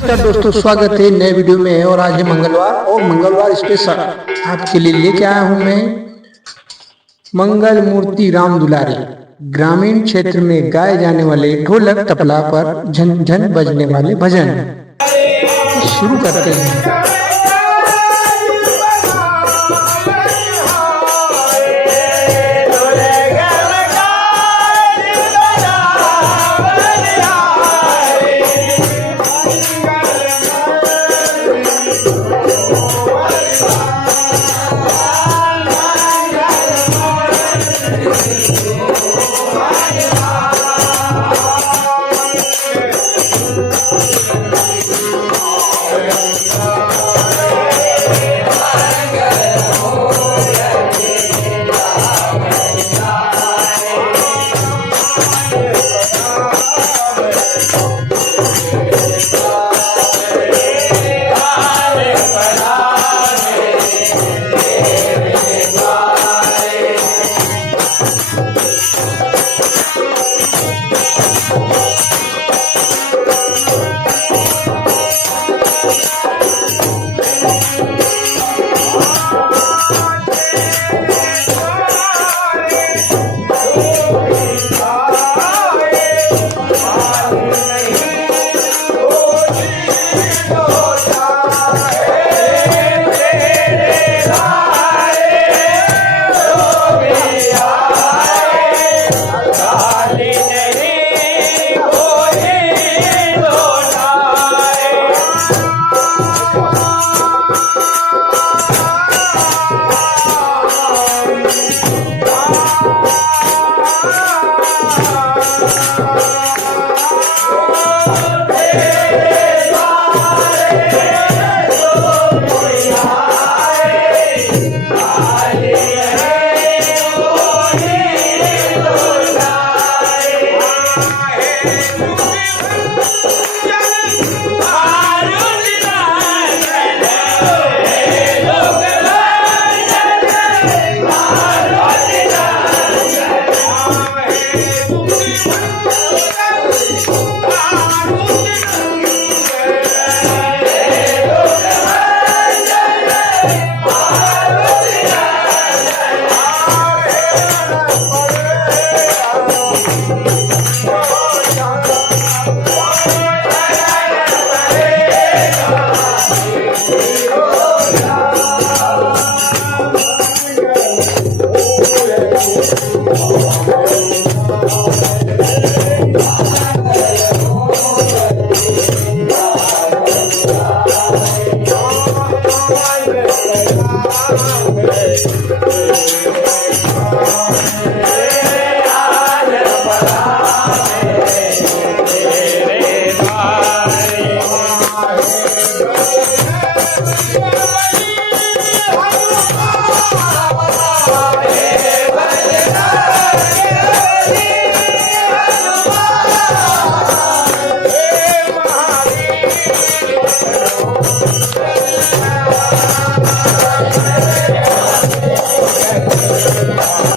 नमस्कार दोस्तों, स्वागत है नए वीडियो में। और आज है मंगलवार और मंगलवार स्पेशल आपके लिए लेके आया हूं मैं मंगल मूर्ति राम दुलारी। ग्रामीण क्षेत्र में गाए जाने वाले ढोलक तबला पर झन झन बजने वाले भजन। शुरू करते हैं।